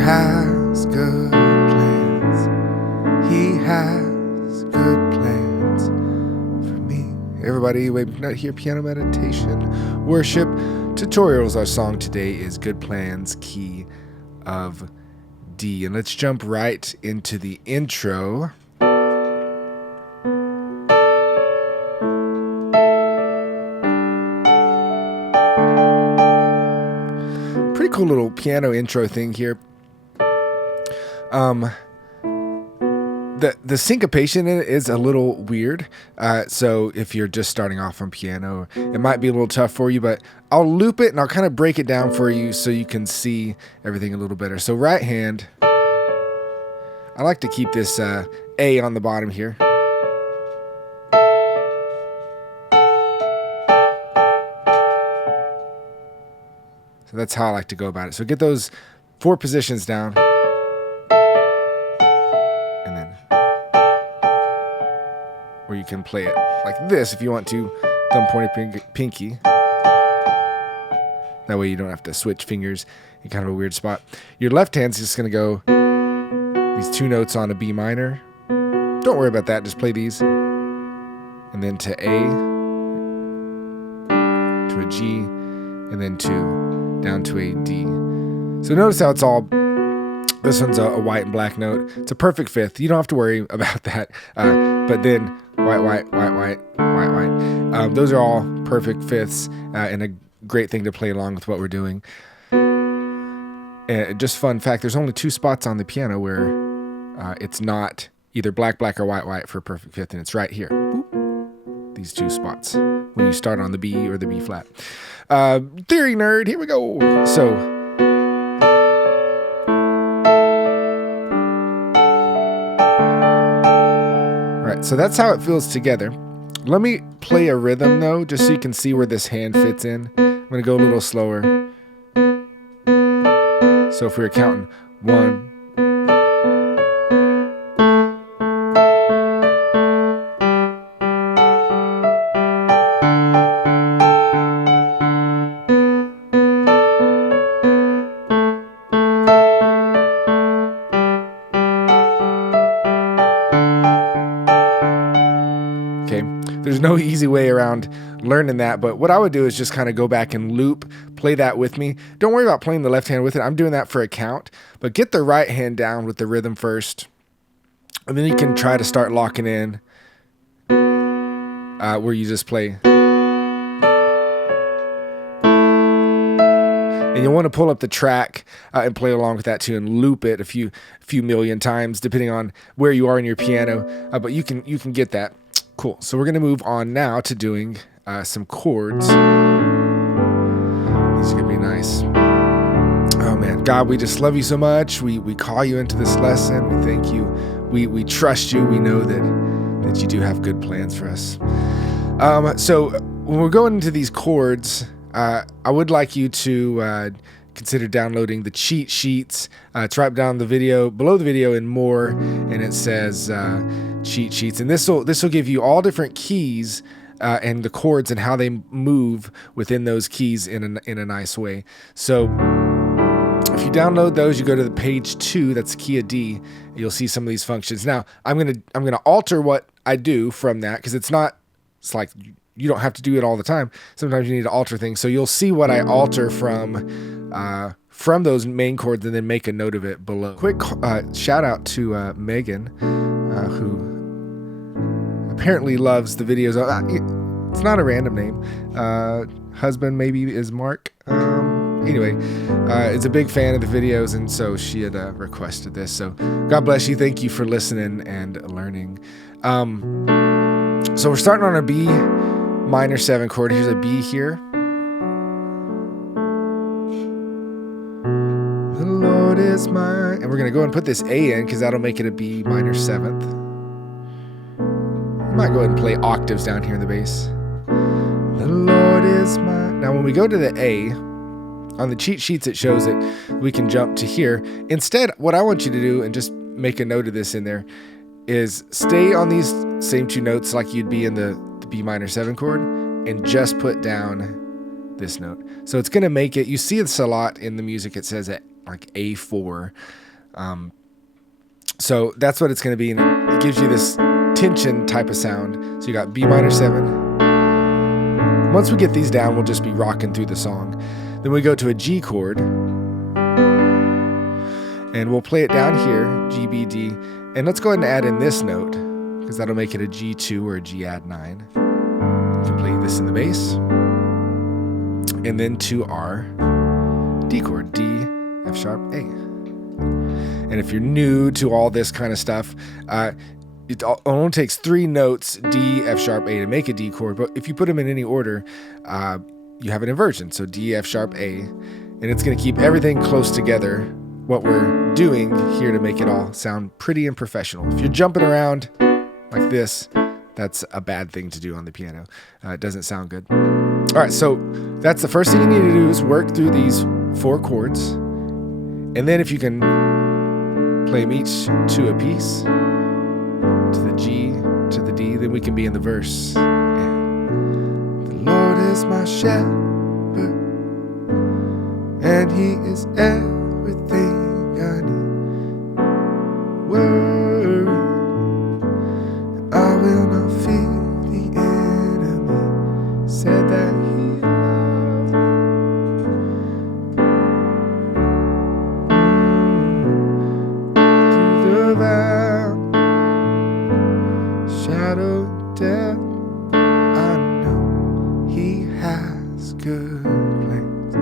has good plans. He has good plans for me. Everybody, wait, not here. Piano meditation, worship, tutorials. Our song today is Good Plans, key of D. And let's jump right into the intro. Pretty cool little piano intro thing here. The syncopation in it is a little weird. So if you're just starting off on piano, it might be a little tough for you, but I'll loop it and I'll kind of break it down for you so you can see everything a little better. So right hand, I like to keep this A on the bottom here. So that's how I like to go about it. So get those 4 positions down. And then, or you can play it like this if you want to. Thumb, pointer, pinky. That way you don't have to switch fingers in kind of a weird spot. Your left hand's just going to go these 2 notes on a B minor. Don't worry about that. Just play these. And then to A, to a G, and then down to a D. So notice how it's all, this one's a white and black note. It's a perfect fifth. You don't have to worry about that. But then white, white, white, white, white, white. Those are all perfect fifths and a great thing to play along with what we're doing. Just fun fact, there's only 2 spots on the piano where it's not either black, black, or white, white for a perfect fifth, and it's right here. Boop. These 2 spots when you start on the B or the B flat. Theory nerd, here we go. So, all right, so that's how it feels together. Let me play a rhythm though, just so you can see where this hand fits in. I'm gonna go a little slower. So if we were counting 1, there's no easy way around learning that, but what I would do is just kind of go back and loop, play that with me. Don't worry about playing the left hand with it. I'm doing that for a count, but get the right hand down with the rhythm first, and then you can try to start locking in where you just play. And you'll want to pull up the track and play along with that too, and loop it a few million times depending on where you are in your piano. But you can get that. Cool. So we're going to move on now to doing some chords. These are going to be nice. Oh man, God, we just love you so much. We call you into this lesson. We thank you. We trust you. We know that you do have good plans for us. So when we're going into these chords, I would like you to consider downloading the cheat sheets. It's right down the video, below the video in more, and it says cheat sheets. And this will give you all different keys and the chords and how they move within those keys in a nice way. So if you download those, you go to the page 2, that's key of D, you'll see some of these functions. Now I'm gonna alter what I do from that, because it's like you don't have to do it all the time. Sometimes you need to alter things. So you'll see what I alter from those main chords, and then make a note of it below. Quick shout out to Megan, who apparently loves the videos. It's not a random name. Husband maybe is Mark. Anyway, is a big fan of the videos, and so she had requested this. So God bless you. Thank you for listening and learning. So we're starting on a B minor 7 chord. Here's a B here. The Lord is mine. And we're going to go and put this A in, because that'll make it a B minor 7th. I might go ahead and play octaves down here in the bass. The Lord is mine. Now when we go to the A, on the cheat sheets it shows that we can jump to here. Instead, what I want you to do, and just make a note of this in there, is stay on these same 2 notes like you'd be in the B minor 7 chord, and just put down this note. So it's going to make it, you see this a lot in the music, it says like A4. So that's what it's going to be, and it gives you this tension type of sound. So you got B minor 7. Once we get these down, we'll just be rocking through the song. Then we go to a G chord, and we'll play it down here, G, B, D, and let's go ahead and add in this note, because that'll make it a G2 or a G add 9. You can play this in the bass, and then to our D chord, D, F sharp, A. And if you're new to all this kind of stuff, it only takes 3 notes, D, F sharp, A, to make a D chord. But if you put them in any order, you have an inversion. So D, F sharp, A, and it's going to keep everything close together, what we're doing here, to make it all sound pretty and professional. If you're jumping around like this, that's a bad thing to do on the piano. It doesn't sound good. All right, so that's the first thing you need to do, is work through these 4 chords. And then if you can play them each to a piece, to the G, to the D, then we can be in the verse. Yeah. The Lord is my shepherd, and he is everything I need. Worry, and I will not fear the enemy. Said that he loves me. Through the valley, shadow of death, I know he has good plans.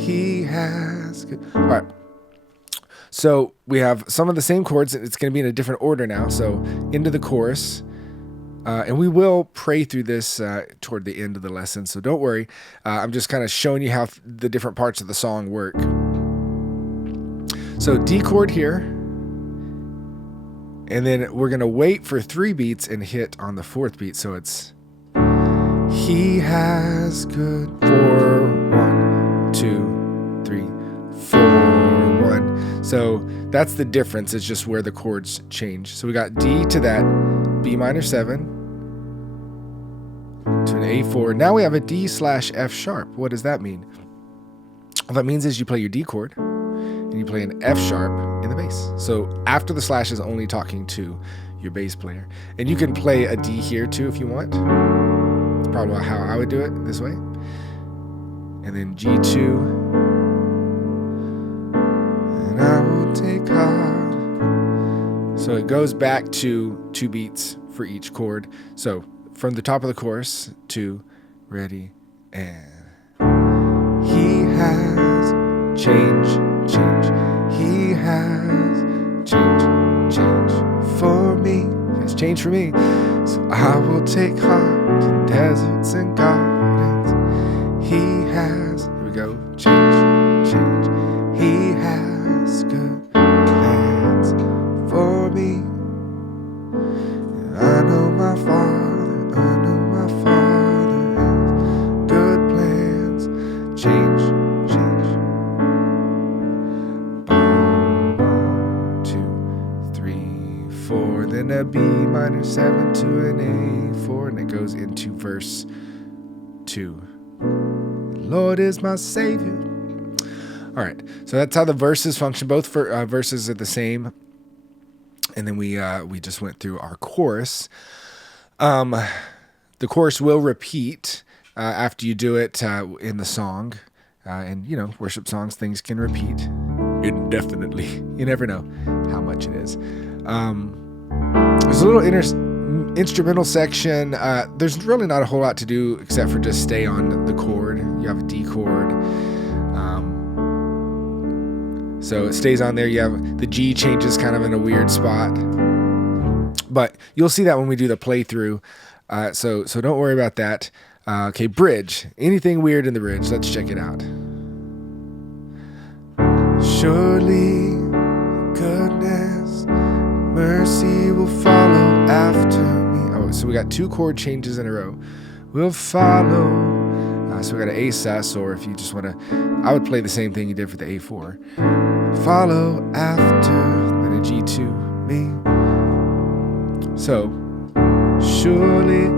He has good. All right. So we have some of the same chords. It's going to be in a different order now. So into the chorus. And we will pray through this toward the end of the lesson. So don't worry. I'm just kind of showing you how the different parts of the song work. So D chord here. And then we're going to wait for 3 beats and hit on the 4th beat. So it's he has good 4, 1, 2, 3, 4, 1. So that's the difference. It's just where the chords change. So we got D to that B minor 7 to an A4. Now we have a D slash F sharp. What does that mean? What that means is you play your D chord and you play an F sharp in the bass. So after the slash is only talking to your bass player. And you can play a D here too if you want. That's probably how I would do it, this way. And then G2. And I will take heart. So it goes back to 2 beats for each chord. So from the top of the chorus to ready, and he has change. He has change for me. He has change for me. So I will take heart in deserts and gardens. He has, here we go, change. He has good plans for me. And I know my Father has good plans. Change. 1, 2, 3, 4. Then a B minor 7 to an A4, and it goes into verse 2. The Lord is my Savior. All right, so that's how the verses function. Both verses are the same. And then we just went through our chorus. The chorus will repeat after you do it in the song. And, you know, worship songs, things can repeat indefinitely. You never know how much it is. There's a little instrumental section. There's really not a whole lot to do except for just stay on the chord. You have a D chord. So it stays on there. You have the G changes kind of in a weird spot. But you'll see that when we do the playthrough. So don't worry about that. Okay, bridge. Anything weird in the bridge? Let's check it out. Surely goodness, mercy will follow after me. Oh, so we got 2 chord changes in a row. We'll follow. So we got an A sus, or if you just want to, I would play the same thing you did for the A4. Follow after, then a G2, me. So, surely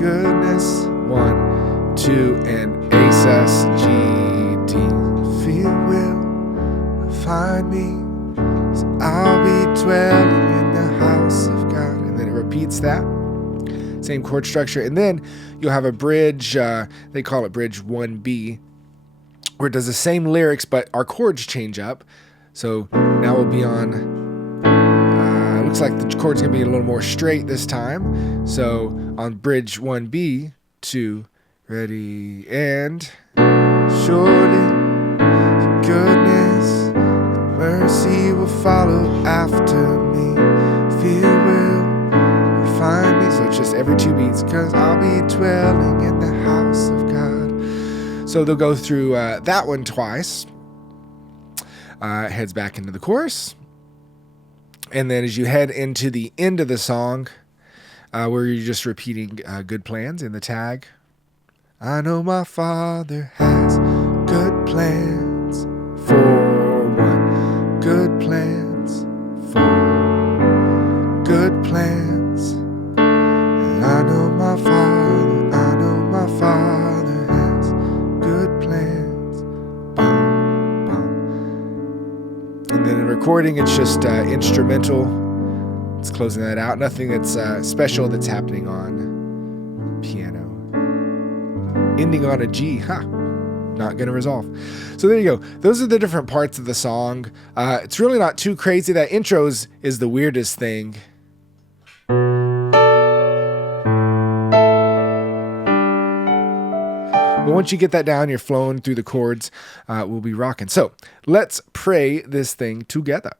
goodness, 1, 2, and A sus, G, D, feel will find me. So I'll be dwelling in the house of God. And then it repeats that. Same chord structure. And then you'll have a bridge, they call it bridge 1B, where it does the same lyrics, but our chords change up. So now we'll be on, looks like the chord's going to be a little more straight this time. So on bridge 1B, 2, ready, and surely goodness and mercy will follow after me. Fear will find me. So it's just every 2 beats, because I'll be dwelling in the house of God. So they'll go through that one twice. Heads back into the chorus. And then as you head into the end of the song, where you're just repeating good plans in the tag. I know my Father has good plans for one. Good plans for good plans. And I know my Father has good plans. Bum, bum. And then in recording, it's just instrumental. It's closing that out. Nothing that's special that's happening on piano. Ending on a G. Not going to resolve. So there you go. Those are the different parts of the song. It's really not too crazy. That intro is the weirdest thing. But once you get that down, you're flowing through the chords. We'll be rocking. So let's pray this thing together.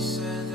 Said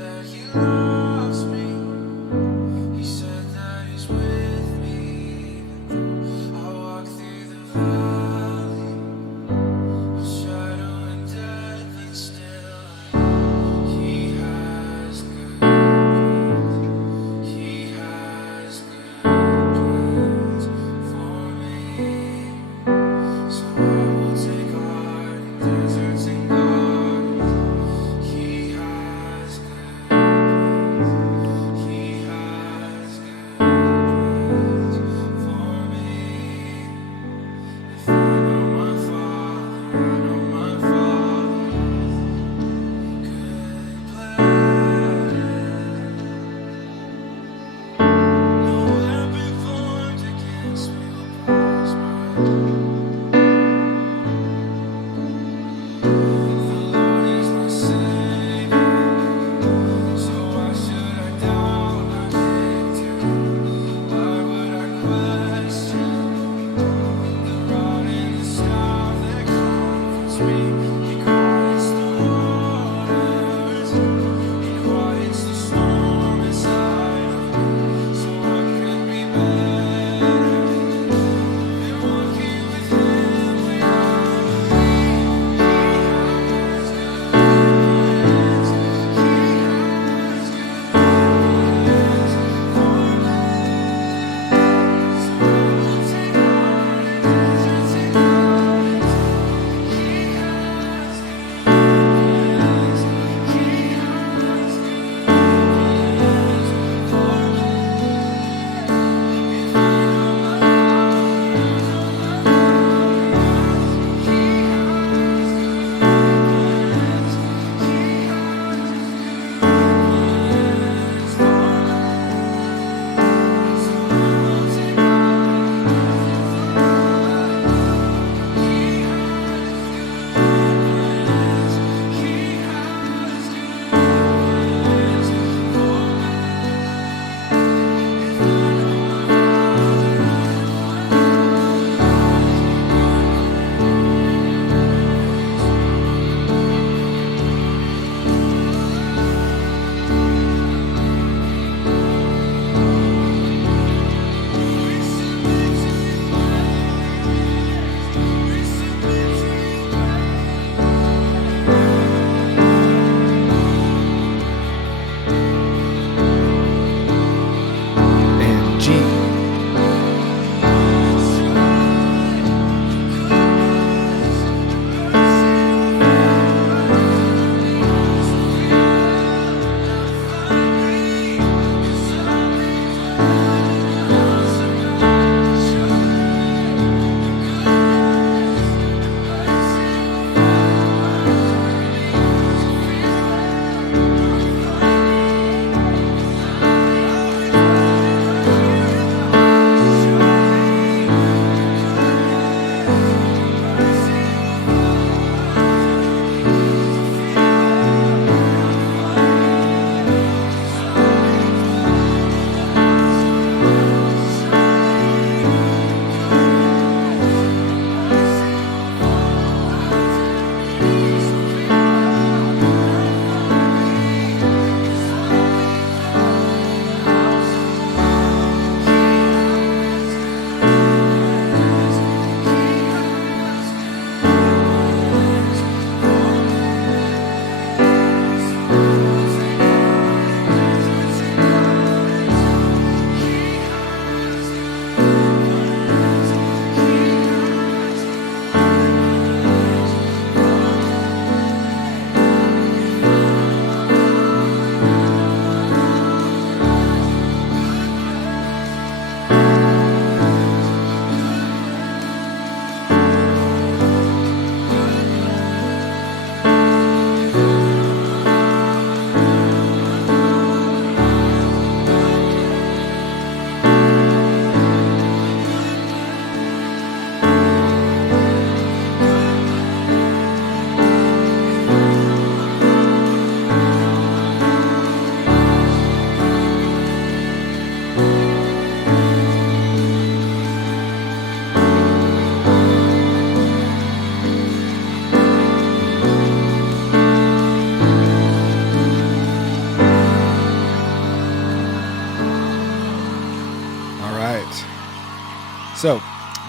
So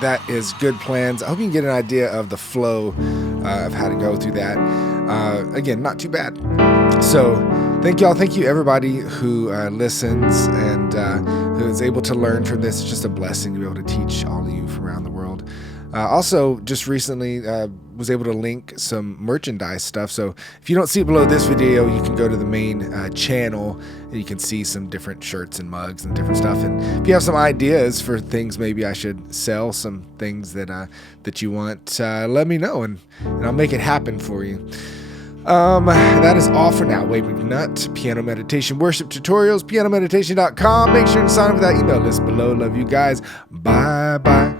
that is good plans. I hope you can get an idea of the flow of how to go through that. Again, not too bad. So thank y'all. Thank you, everybody who listens and who is able to learn from this. It's just a blessing to be able to teach all of you from around the world. Also, just recently was able to link some merchandise stuff. So if you don't see it below this video, you can go to the main channel and you can see some different shirts and mugs and different stuff. And if you have some ideas for things maybe I should sell, some things that that you want, let me know and I'll make it happen for you. That is all for now. Wade McNutt, Piano Meditation Worship Tutorials, pianomeditation.com. Make sure to sign up for that email list below. Love you guys. Bye-bye.